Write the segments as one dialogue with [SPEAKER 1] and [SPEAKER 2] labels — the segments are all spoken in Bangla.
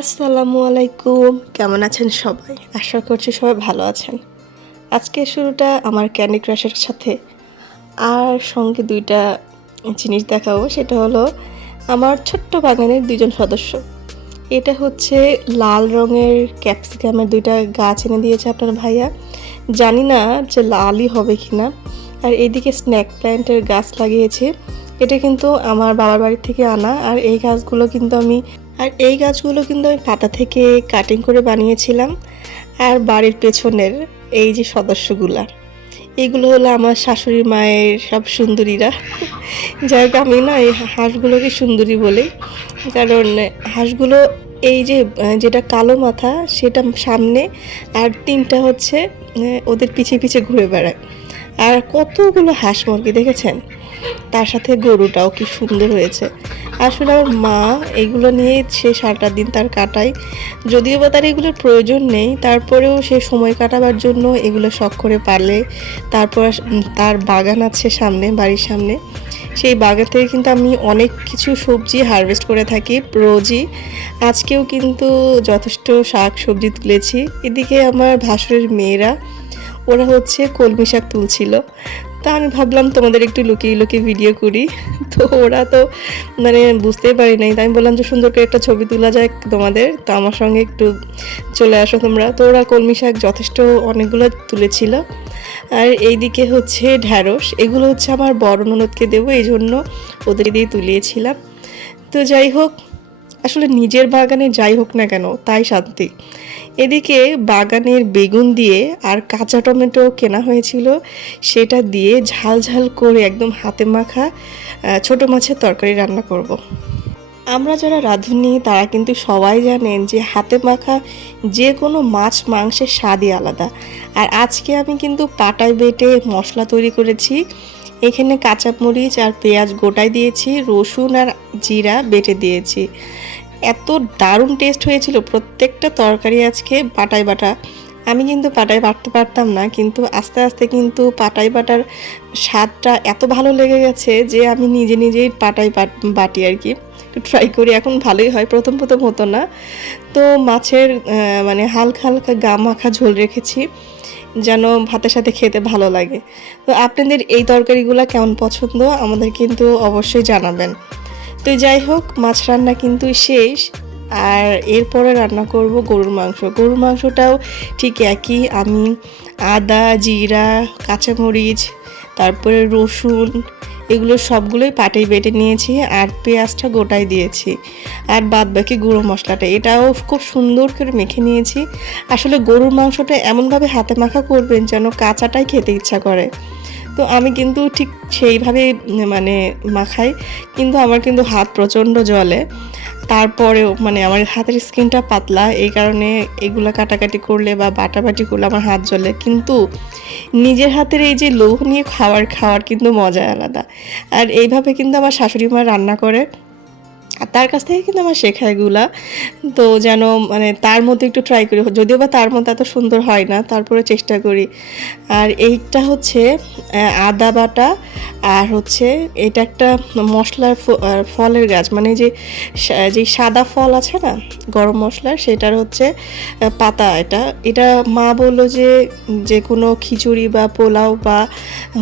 [SPEAKER 1] আসসালামু আলাইকুম। কেমন আছেন সবাই? আশা করছি সবাই ভালো আছেন। আজকে শুরুটা আমার ক্যান্ডি ক্রাশের সাথে। আর সঙ্গে দুইটা জিনিস দেখাবো। সেটা হলো আমার ছোট্ট বাগানের দুইজন সদস্য। এটা হচ্ছে লাল রঙের ক্যাপসিকামের দুইটা গাছ এনে দিয়েছে আপনার ভাইয়া। জানি না যে লালই হবে কি না আর এইদিকে স্ন্যাক প্ল্যান্টের গাছ লাগিয়েছে। এটা কিন্তু আমার বাবার বাড়ি থেকে আনা। আর এই গাছগুলো কিন্তু আমি আর এই গাছগুলো কিন্তু আমি পাতা থেকে কাটিং করে বানিয়েছিলাম। আর বাড়ির পেছনের এই যে সদস্যগুলা, এগুলো হলো আমার শাশুড়ি মায়ের সব সুন্দরীরা। যাই হোক, আমি না এই হাঁসগুলোকে সুন্দরী বলি। কারণ হাঁসগুলো এই যে, যেটা কালো মাথা, সেটা সামনে আর তিনটা হচ্ছে ওদের পিছে পিছে ঘুরে বেড়ায়। আর কতগুলো হাঁস মুরগি দেখেছেন? তার সাথে গরুটাও কি সুন্দর হয়েছে। আসলে আমার মা এগুলো নিয়ে সে সারাটা দিন তার কাটায়। যদিও বা তার এগুলোর প্রয়োজন নেই, তারপরেও সে সময় কাটাবার জন্য এগুলো শখ করে পারলে তারপর তার বাগান আছে সামনে, বাড়ির সামনে। সেই বাগান থেকে কিন্তু আমি অনেক কিছু সবজি হারভেস্ট করে থাকি রোজই। আজকেও কিন্তু যথেষ্ট শাক সবজি তুলেছি। এদিকে আমার ভাসুরের মেয়েরা, ওরা হচ্ছে কলমি শাক তুলছিল। তা আমি ভাবলাম তোমাদের একটু লুকিয়ে লুকিয়ে ভিডিও করি। তো ওরা তো মানে বুঝতেই পারি নাই। তাই আমি বললাম যে সুন্দর করে একটা ছবি তোলা যায় তোমাদের। তো আমার সঙ্গে একটু চলে আসো তোমরা। তো ওরা কলমি শাক যথেষ্ট অনেকগুলো তুলেছিল। আর এইদিকে হচ্ছে ঢ্যাঁড়স। এগুলো হচ্ছে আমার বড় ননদকে দেবো এই জন্য ওদের দিয়ে তুলিয়েছিলাম। তো যাই হোক আসলে নিজের বাগানে যাই হোক না কেন, তাই শান্তি। এদিকে বাগানের বেগুন দিয়ে আর কাঁচা টমেটো কেনা হয়েছিল, সেটা দিয়ে ঝাল ঝাল করে একদম হাতে মাখা ছোট মাছের তরকারি রান্না করব। আমরা যারা রাঁধুনি, তারা কিন্তু সবাই জানেন যে হাতে মাখা যে কোনো মাছ মাংসের স্বাদই আলাদা। আর আজকে আমি কিন্তু পাটায় বেটে মশলা তৈরি করেছি। এখানে কাঁচামরিচ আর পেঁয়াজ গোটায় দিয়েছি, রসুন আর জিরা বেটে দিয়েছি। এত দারুণ টেস্ট হয়েছিল। প্রত্যেকটা তরকারি আজকে পাটায় বাটা। আমি কিন্তু পাটায় বাটতে পারতাম না, কিন্তু আস্তে আস্তে কিন্তু পাটায় বাটার স্বাদটা এত ভালো লেগে গেছে যে আমি নিজে নিজেই পাটায় বাট- আর কি ট্রাই করি। এখন ভালোই হয়, প্রথম প্রথম হতো না। তো মাছের মানে হালকা হালকা গা মাখা ঝোল রেখেছি, যেন ভাতের সাথে খেতে ভালো লাগে। তো আপনাদের এই তরকারিগুলো কেমন পছন্দ আমাদের কিন্তু অবশ্যই জানাবেন। তো যাই হোক, মাছ রান্না কিন্তু শেষ। আর এরপরে রান্না করব গরুর মাংস। গরুর মাংসটাও ঠিক একই। আমি আদা, জিরা, কাঁচামরিচ, তারপরে রসুন, এগুলো সবগুলোই পাটেই বেটে নিয়েছি আর পেঁয়াজটা গোটায় দিয়েছি। আর বাদ বাকি গুঁড়ো মশলাটা, এটাও খুব সুন্দর করে মেখে নিয়েছি। আসলে গরুর মাংসটা এমনভাবে হাতে মাখা করবেন যেন কাঁচাটাই খেতে ইচ্ছা করে। তো আমি কিন্তু ঠিক সেইভাবে মানে মাখাই। কিন্তু আমার কিন্তু হাত প্রচণ্ড জলে তারপরেও মানে আমার হাতের স্কিনটা পাতলা। এই কারণে এগুলো কাটাকাটি করলে বা বাটাবাটি করলে আমার হাত জ্বলে। কিন্তু নিজের হাতের এই যে লৌহ নিয়ে খাওয়ার খাওয়ার কিন্তু মজা আলাদা। আর এইভাবে কিন্তু আমার শাশুড়ি মা রান্না করে। আর তার কাছ থেকে কিন্তু আমার শেখা এগুলা তো যেন মানে তার মধ্যে একটু ট্রাই করি। যদিও বা তার মধ্যে এত সুন্দর হয় না, তারপরে চেষ্টা করি। আর এইটা হচ্ছে আদা বাটা আর হচ্ছে এটা একটা মশলার ফলের গাছ। মানে যে যে সাদা ফল আছে না, গরম মশলার, সেটার হচ্ছে পাতা এটা। এটা মা বলল যে যে কোনো খিচুড়ি বা পোলাও বা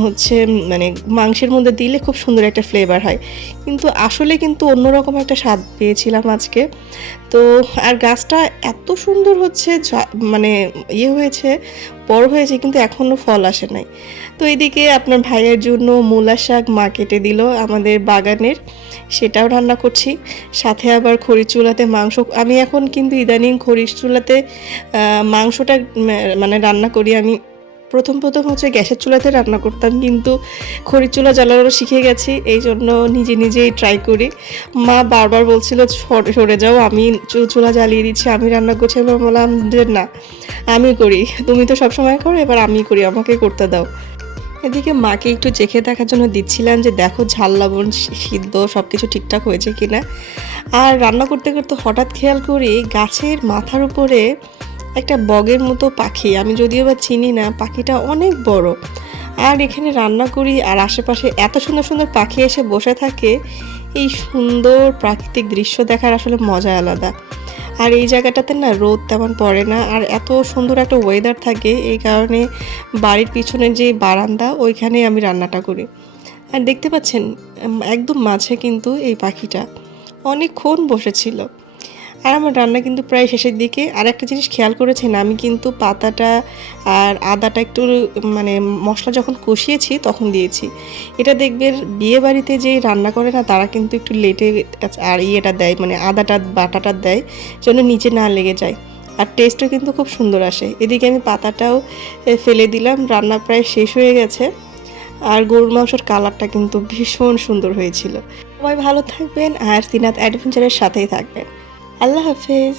[SPEAKER 1] হচ্ছে মানে মাংসের মধ্যে দিলে খুব সুন্দর একটা ফ্লেভার হয়। কিন্তু আসলে কিন্তু অন্যরকম একটা স্বাদ পেয়েছিলাম আজকে। তো আর গাছটা এত সুন্দর হচ্ছে মানে ইয়ে হয়েছে, বড় হয়েছে, কিন্তু এখনও ফল আসে নাই। তো এদিকে আপনার ভাইয়ের জন্য মূলা শাক মা কেটে দিল আমাদের বাগানের, সেটাও রান্না করছি। সাথে আবার খড়ি চুলাতে মাংস, আমি এখন কিন্তু ইদানিং খড়ির চুলাতে মাংসটা মানে রান্না করি আমি। প্রথম প্রথম হচ্ছে গ্যাসের চুলাতে রান্না করতাম, কিন্তু খড়ির চুলা জ্বালানো শিখে গেছি, এই জন্য নিজে নিজেই ট্রাই করি। মা বারবার বলছিল, "সর- যাও, আমি চুলা জ্বালিয়ে দিচ্ছি, আমি রান্না করছি। আমি বললাম যে না, আমি করি, তুমি তো সবসময় করো, এবার আমি করি, আমাকে করতে দাও। এদিকে মাকে একটু চেখে দেখার জন্য দিচ্ছিলাম যে, দেখো, ঝাল, লবণ সিদ্ধ সব কিছু ঠিকঠাক হয়েছে কিনা? আর রান্না করতে করতে হঠাৎ খেয়াল করি, গাছের মাথার উপরে একটা বগের মতো পাখি। আমি যদিও বা চিনি না, পাখিটা অনেক বড়। আর এখানে রান্না করি আর আশেপাশে এত সুন্দর সুন্দর পাখি এসে বসে থাকে, এই সুন্দর প্রাকৃতিক দৃশ্য দেখার আসলে মজা আলাদা। আর এই জায়গাটাতে না রোদ তেমন পড়ে না আর এত সুন্দর একটা ওয়েদার থাকে, এই কারণে বাড়ির পিছনে যে বারান্দা, ওইখানে আমি রান্নাটা করি। আর দেখতে পাচ্ছেন একদম মাঝে কিন্তু এই পাখিটা। অনেকক্ষণ বসেছিল। আর আমার রান্না কিন্তু প্রায় শেষের দিকে। আর একটা জিনিস খেয়াল করেছেন, আমি কিন্তু পাতাটা আর আদাটা একটু মানে মশলা যখন কষিয়েছি তখন দিয়েছি। এটা দেখবেন বিয়ে বাড়িতে যে রান্না করে না, তারা কিন্তু একটু লেটে আর ইয়েটা দেয় মানে আদাটা, বাটাটা দেয়, যেন নিচে না লেগে যায়। আর টেস্টও কিন্তু খুব সুন্দর আসে। এদিকে আমি পাতাটাও ফেলে দিলাম, রান্না প্রায় শেষ হয়ে গেছে। আর গরুর মাংসের কালারটা কিন্তু ভীষণ সুন্দর হয়েছিল। সবাই ভালো থাকবেন, আর সিনাত অ্যাডভেঞ্চারের সাথেই থাকবেন। আল্লাহ হাফেজ।